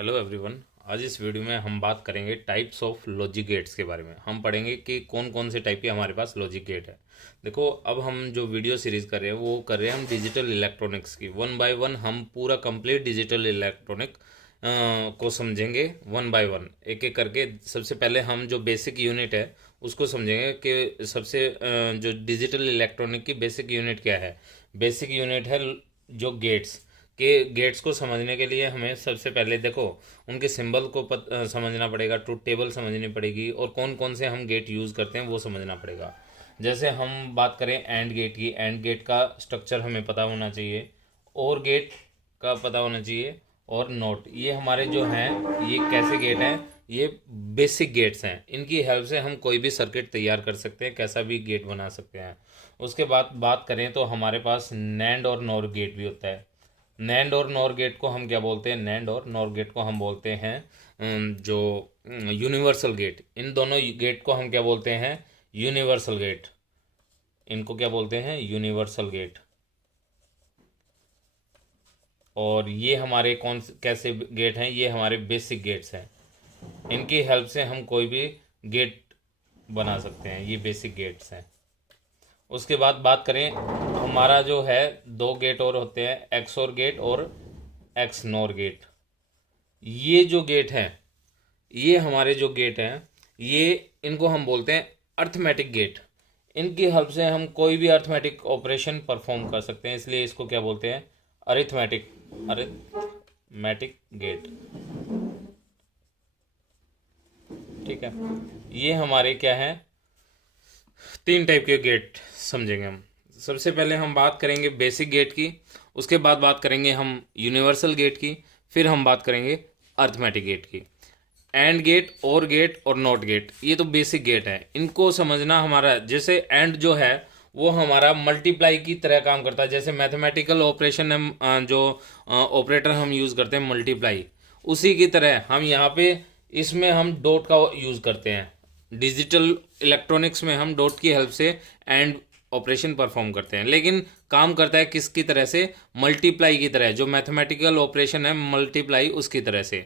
Hello everyone. आज इस video में हम बात करेंगे टाइप्स ऑफ लॉजिक गेट्स के बारे में। हम पढ़ेंगे कि कौन कौन से टाइप के हमारे पास लॉजिक गेट है। देखो, अब हम जो वीडियो सीरीज कर रहे हैं वो कर रहे हैं हम डिजिटल इलेक्ट्रॉनिक्स की। वन बाय वन हम पूरा कंप्लीट डिजिटल इलेक्ट्रॉनिक को समझेंगे वन बाय वन, एक एक करके। सबसे पहले हम जो बेसिक यूनिट है उसको समझेंगे कि सबसे जो डिजिटल इलेक्ट्रॉनिक की बेसिक यूनिट क्या है। बेसिक यूनिट है जो गेट्स के। गेट्स को समझने के लिए हमें सबसे पहले देखो उनके सिंबल को समझना पड़ेगा, ट्रूथ टेबल समझनी पड़ेगी, और कौन कौन से हम गेट यूज़ करते हैं वो समझना पड़ेगा। जैसे हम बात करें एंड गेट की, एंड गेट का स्ट्रक्चर हमें पता होना चाहिए, और गेट का पता होना चाहिए, और नोट। ये हमारे जो हैं ये कैसे गेट हैं, ये बेसिक गेट्स हैं। इनकी हेल्प से हम कोई भी सर्किट तैयार कर सकते हैं, कैसा भी गेट बना सकते हैं। उसके बाद बात करें तो हमारे पास नैंड और नॉर गेट भी होता है। नैंड और नॉर गेट को हम क्या बोलते हैं? नैंड और नॉर गेट को हम बोलते हैं जो यूनिवर्सल गेट। इन दोनों गेट को हम क्या बोलते हैं? Universal gate. इनको क्या बोलते हैं? Universal gate. और ये हमारे कैसे गेट हैं? ये हमारे बेसिक गेट्स हैं। इनकी हेल्प से हम कोई भी गेट बना सकते हैं। ये बेसिक गेट्स हैं। उसके बाद बात करें, हमारा जो है दो गेट और होते हैं, एक्स और गेट और एक्स नॉर गेट। ये जो गेट हैं, ये हमारे जो गेट हैं, ये इनको हम बोलते हैं अर्थमेटिक गेट। इनकी हेल्प से हम कोई भी अर्थमेटिक ऑपरेशन परफॉर्म कर सकते हैं, इसलिए इसको क्या बोलते हैं? Arithmetic gate. ठीक है, ये हमारे क्या है? तीन टाइप के गेट समझेंगे हम। सबसे पहले हम बात करेंगे बेसिक गेट की, उसके बाद बात करेंगे हम यूनिवर्सल गेट की, फिर हम बात करेंगे अर्थमेटिक गेट की। एंड गेट, और गेट और नॉट गेट, ये तो बेसिक गेट है। इनको समझना हमारा, जैसे एंड जो है वो हमारा मल्टीप्लाई की तरह काम करता है। जैसे मैथमेटिकल ऑपरेशन हम जो ऑपरेटर हम यूज़ करते हैं मल्टीप्लाई, उसी की तरह हम यहाँ पे इसमें हम डॉट का यूज़ करते हैं। डिजिटल इलेक्ट्रॉनिक्स में हम डॉट की हेल्प से एंड ऑपरेशन परफॉर्म करते हैं, लेकिन काम करता है किसकी तरह से? मल्टीप्लाई की तरह। जो मैथमेटिकल ऑपरेशन है मल्टीप्लाई, उसकी तरह से।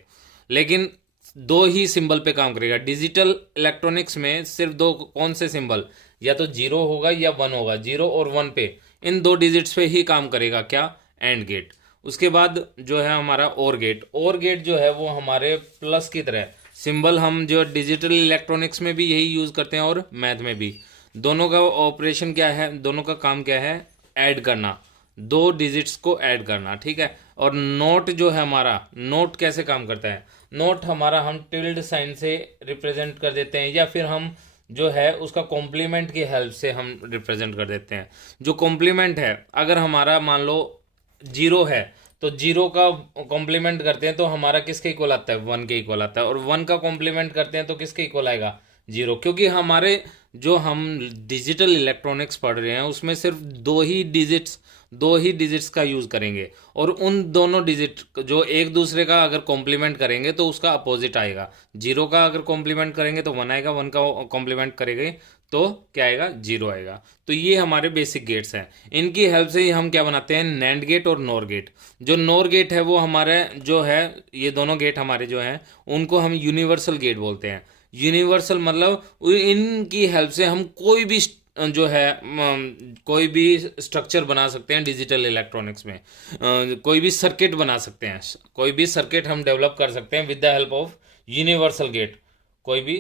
लेकिन दो ही सिंबल पे काम करेगा। डिजिटल इलेक्ट्रॉनिक्स में सिर्फ दो, कौन से सिंबल? या तो जीरो होगा या वन होगा। जीरो और वन पे, इन दो डिजिट्स पे ही काम करेगा क्या? And gate. उसके बाद जो है हमारा और गेट। और गेट जो है वो हमारे प्लस की तरह सिंबल, हम जो डिजिटल इलेक्ट्रॉनिक्स में भी यही यूज़ करते हैं और मैथ में भी। दोनों का ऑपरेशन क्या है? दोनों का काम क्या है? ऐड करना, दो डिजिट्स को ऐड करना। ठीक है। और नोट जो है हमारा, नोट कैसे काम करता है? नोट हमारा हम टिल्ड साइन से रिप्रेजेंट कर देते हैं, या फिर हम जो है उसका कॉम्प्लीमेंट की हेल्प से हम रिप्रेजेंट कर देते हैं। जो कॉम्प्लीमेंट है, अगर हमारा मान लो जीरो है, तो जीरो का कॉम्प्लीमेंट करते हैं तो हमारा किसके इक्वल आता है? वन के इक्वल आता है। और वन का कॉम्प्लीमेंट करते हैं तो किसके इक्वल आएगा? जीरो। क्योंकि हमारे जो हम डिजिटल इलेक्ट्रॉनिक्स पढ़ रहे हैं उसमें सिर्फ दो ही डिजिट्स का यूज़ करेंगे, और उन दोनों डिजिट जो एक दूसरे का अगर कॉम्प्लीमेंट करेंगे तो उसका अपोजिट आएगा। जीरो का अगर कॉम्प्लीमेंट करेंगे तो वन आएगा, वन का कॉम्प्लीमेंट करेंगे तो क्या आएगा? जीरो आएगा। तो ये हमारे बेसिक गेट्स हैं। इनकी हेल्प से ही हम क्या बनाते हैं? नैंड गेट और नॉर गेट। जो नॉर गेट है वो हमारे जो है, ये दोनों गेट हमारे जो हैं उनको हम यूनिवर्सल गेट बोलते हैं। यूनिवर्सल मतलब इनकी हेल्प से हम कोई भी जो है कोई भी स्ट्रक्चर बना सकते हैं डिजिटल इलेक्ट्रॉनिक्स में। कोई भी सर्किट बना सकते हैं, कोई भी सर्किट हम डेवलप कर सकते हैं with the help of universal gate. कोई भी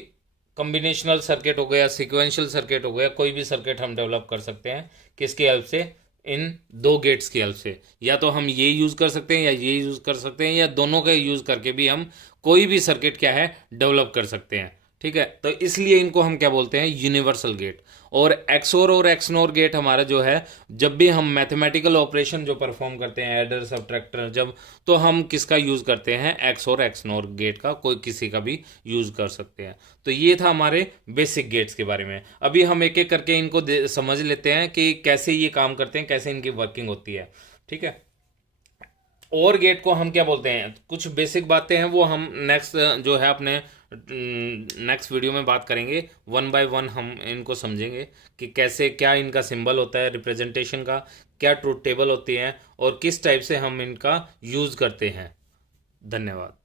कॉम्बिनेशनल सर्किट हो गया, सीक्वेंशियल सर्किट हो गया, कोई भी सर्किट हम डेवलप कर सकते हैं किसकी हेल्प से? इन दो गेट्स की हेल्प से। या तो हम ये यूज़ कर सकते हैं या ये यूज़ कर सकते हैं, या दोनों का यूज़ करके भी हम कोई भी सर्किट क्या है? डेवलप कर सकते हैं। ठीक है, तो इसलिए इनको हम क्या बोलते हैं? Universal gate. और एक्सोर और एक्सनोर गेट हमारा जो है, जब भी हम मैथमेटिकल ऑपरेशन जो परफॉर्म करते हैं, एडर सब्ट्रैक्टर, जब तो हम किसका यूज़ करते हैं? एक्सोर एक्सनोर गेट का, कोई किसी का भी यूज़ कर सकते हैं। तो ये था हमारे बेसिक गेट्स के बारे में। अभी हम एक एक करके इनको समझ लेते हैं कि कैसे ये काम करते हैं, कैसे इनकी वर्किंग होती है। ठीक है। और गेट को हम क्या बोलते हैं? कुछ बेसिक बातें हैं वो हम नेक्स्ट जो है अपने नेक्स्ट वीडियो में बात करेंगे। वन बाय वन हम इनको समझेंगे कि कैसे, क्या इनका सिंबल होता है रिप्रेजेंटेशन का, क्या ट्रूथ टेबल होती है, और किस टाइप से हम इनका यूज़ करते हैं। धन्यवाद।